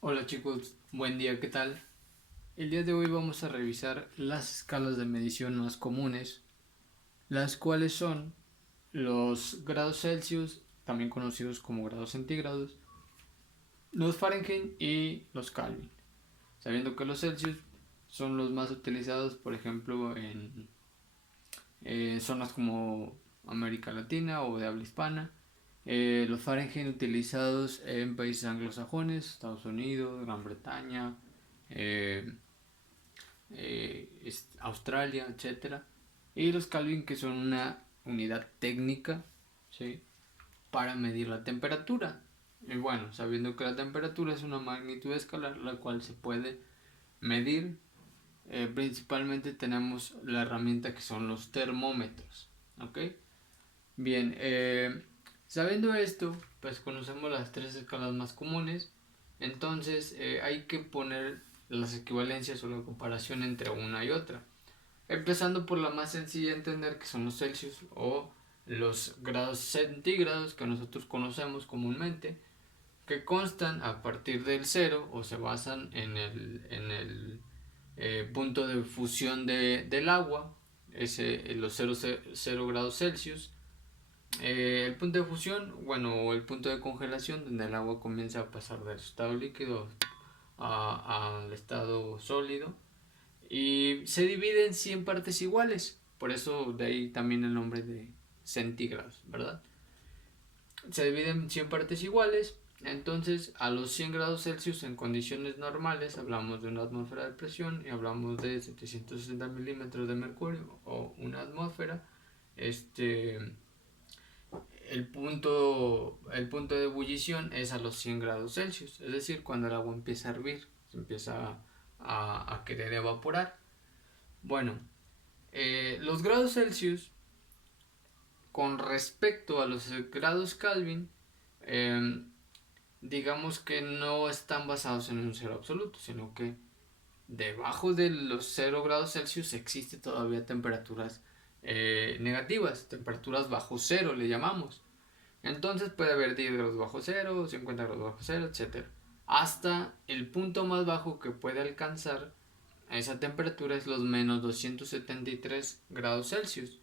Hola chicos, buen día, ¿qué tal? El día de hoy vamos a revisar las escalas de medición más comunes, las cuales son los grados Celsius, también conocidos como grados centígrados, los Fahrenheit y los Kelvin. Sabiendo que los Celsius son los más utilizados, por ejemplo, en zonas como América Latina o de habla hispana. Los Fahrenheit utilizados en países anglosajones, Estados Unidos, Gran Bretaña, eh, Australia, etcétera. Y los Kelvin, que son una unidad técnica, ¿sí?, para medir la temperatura. Y bueno, sabiendo que la temperatura es una magnitud escalar la cual se puede medir, principalmente tenemos la herramienta que son los termómetros. ¿Ok? Bien, sabiendo esto, pues conocemos las tres escalas más comunes. Entonces hay que poner las equivalencias o la comparación entre una y otra. Empezando por la más sencilla de entender, que son los Celsius o los grados centígrados que nosotros conocemos comúnmente, que constan a partir del cero o se basan en el punto de fusión del agua, los 0 grados Celsius. El punto de fusión, bueno, o el punto de congelación, donde el agua comienza a pasar del estado líquido al estado sólido, y se divide en 100 partes iguales. Por eso de ahí también el nombre de centígrados, ¿verdad? Se divide en 100 partes iguales. Entonces, a los 100 grados Celsius en condiciones normales, hablamos de una atmósfera de presión y hablamos de 760 milímetros de mercurio o una atmósfera. Este, el punto de ebullición es a los 100 grados Celsius, es decir, cuando el agua empieza a hervir, se empieza a querer evaporar. Bueno, los grados Celsius con respecto a los grados Kelvin, eh, digamos que no están basados en un cero absoluto, sino que debajo de los 0 grados Celsius existe todavía temperaturas negativas, temperaturas bajo cero le llamamos. Entonces puede haber 10 grados bajo cero, 50 grados bajo cero, etcétera. Hasta el punto más bajo que puede alcanzar esa temperatura es los menos 273 grados Celsius.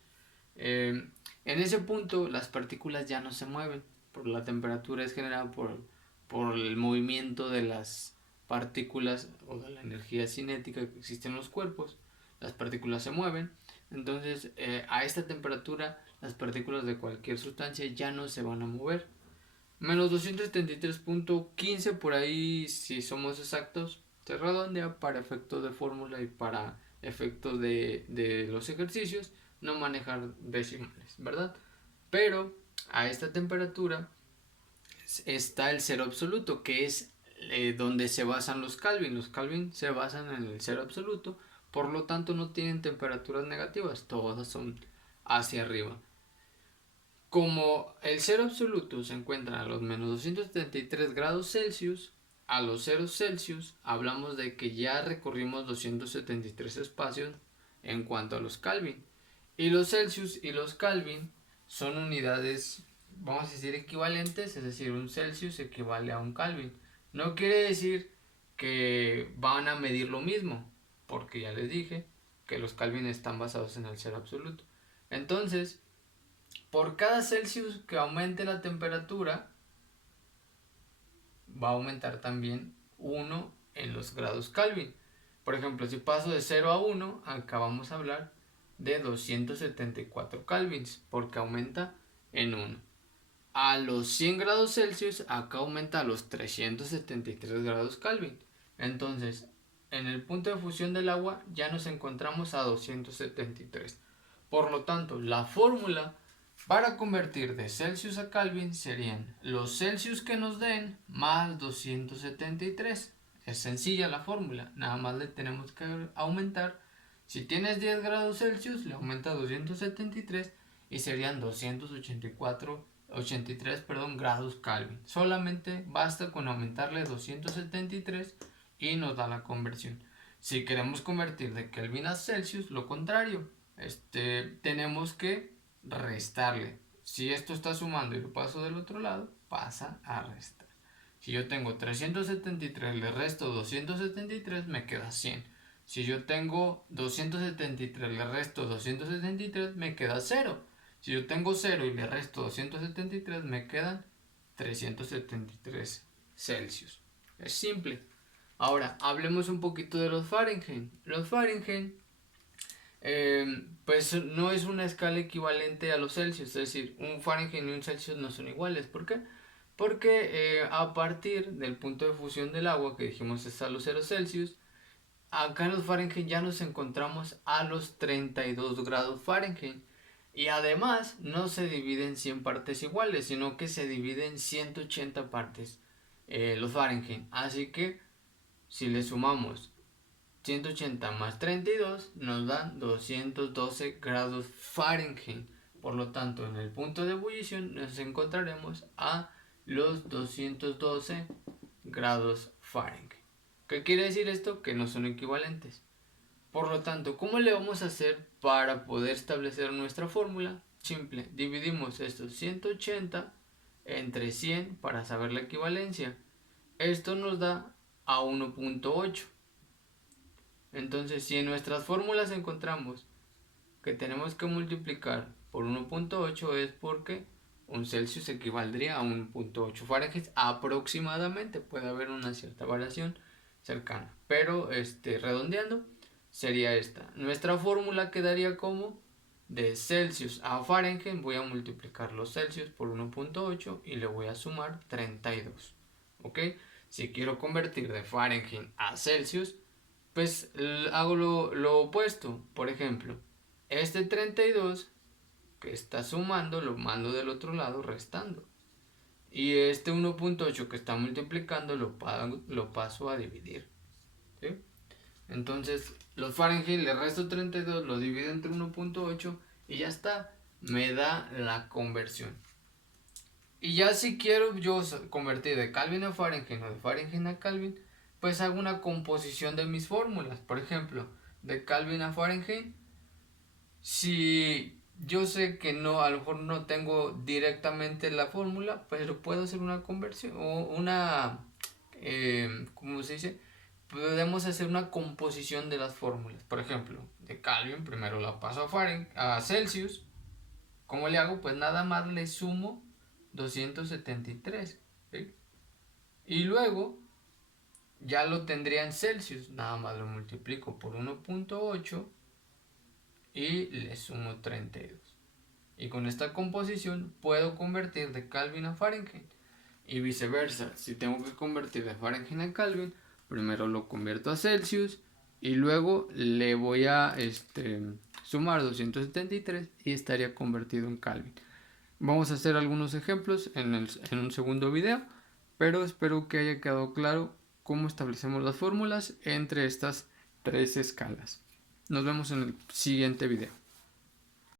En ese punto las partículas ya no se mueven, porque la temperatura es generada por el movimiento de las partículas o de la energía cinética que existe en los cuerpos. Las partículas se mueven, entonces a esta temperatura las partículas de cualquier sustancia ya no se van a mover. Menos 273.15 por ahí, si somos exactos, se redondea para efectos de fórmula y para efectos de los ejercicios, no manejar decimales, ¿verdad? Pero a esta temperatura está el cero absoluto, que es donde se basan los Kelvin. Los Kelvin se basan en el cero absoluto, por lo tanto no tienen temperaturas negativas, todas son hacia arriba. Como el cero absoluto se encuentra a los menos 273 grados Celsius, a los ceros Celsius hablamos de que ya recorrimos 273 espacios en cuanto a los Kelvin. Y los Celsius y los Kelvin son unidades, vamos a decir, equivalentes, es decir, un Celsius equivale a un Kelvin. No quiere decir que van a medir lo mismo, porque ya les dije que los Kelvin están basados en el cero absoluto. Entonces, por cada Celsius que aumente la temperatura, va a aumentar también 1 en los grados Kelvin. Por ejemplo, si paso de 0 a 1, acá vamos a hablar de 274 kelvins, porque aumenta en 1. A los 100 grados Celsius, acá aumenta a los 373 grados Kelvin. Entonces, en el punto de fusión del agua ya nos encontramos a 273. Por lo tanto, la fórmula para convertir de Celsius a Kelvin serían los Celsius que nos den más 273. Es sencilla la fórmula, nada más le tenemos que aumentar. Si tienes 10 grados Celsius, le aumenta 273 y serían 283 grados Kelvin. Solamente basta con aumentarle 273 y nos da la conversión. Si queremos convertir de Kelvin a Celsius, lo contrario, tenemos que restarle. Si esto está sumando y lo paso del otro lado, pasa a restar. Si yo tengo 373, le resto 273, me queda 100. Si yo tengo 273, le resto 273, me queda 0. Si yo tengo 0 y le resto 273, me quedan 373 Celsius. Es simple. Ahora, hablemos un poquito de los Fahrenheit. Los Fahrenheit, pues no es una escala equivalente a los Celsius. Es decir, un Fahrenheit y un Celsius no son iguales. ¿Por qué? Porque a partir del punto de fusión del agua, que dijimos es a los 0 Celsius, acá en los Fahrenheit ya nos encontramos a los 32 grados Fahrenheit. Y además no se divide en 100 partes iguales, sino que se divide en 180 partes los Fahrenheit. Así que si le sumamos 180 más 32 nos dan 212 grados Fahrenheit. Por lo tanto, en el punto de ebullición nos encontraremos a los 212 grados Fahrenheit. ¿Qué quiere decir esto? Que no son equivalentes. Por lo tanto, ¿cómo le vamos a hacer para poder establecer nuestra fórmula? Simple, dividimos estos 180 entre 100 para saber la equivalencia. Esto nos da a 1.8. Entonces, si en nuestras fórmulas encontramos que tenemos que multiplicar por 1.8, es porque un Celsius equivaldría a 1.8 Fahrenheit aproximadamente. Puede haber una cierta variación cercana, pero redondeando sería esta. Nuestra fórmula quedaría como de Celsius a Fahrenheit. Voy a multiplicar los Celsius por 1.8 y le voy a sumar 32. ¿Ok? Si quiero convertir de Fahrenheit a Celsius, pues hago lo opuesto. Por ejemplo, este 32 que está sumando lo mando del otro lado restando. Y este 1.8 que está multiplicando lo paso a dividir. ¿Sí? Entonces, los Fahrenheit le resto 32, lo divido entre 1.8 y ya está. Me da la conversión. Y ya si quiero yo convertir de Kelvin a Fahrenheit o de Fahrenheit a Kelvin, pues hago una composición de mis fórmulas. Por ejemplo, de Kelvin a Fahrenheit, si yo sé que no, a lo mejor no tengo directamente la fórmula, pero puedo hacer una conversión o una, ¿cómo se dice? Podemos hacer una composición de las fórmulas. Por ejemplo, de Kelvin primero la paso a Fahrenheit, a Celsius. ¿Cómo le hago? Pues nada más le sumo 273. ¿Sí? Y luego ya lo tendría en Celsius. Nada más lo multiplico por 1.8 y le sumo 32. Y con esta composición puedo convertir de Kelvin a Fahrenheit. Y viceversa, si tengo que convertir de Fahrenheit a Kelvin, primero lo convierto a Celsius y luego le voy a sumar 273 y estaría convertido en Kelvin. Vamos a hacer algunos ejemplos en un segundo video, pero espero que haya quedado claro cómo establecemos las fórmulas entre estas tres escalas. Nos vemos en el siguiente video.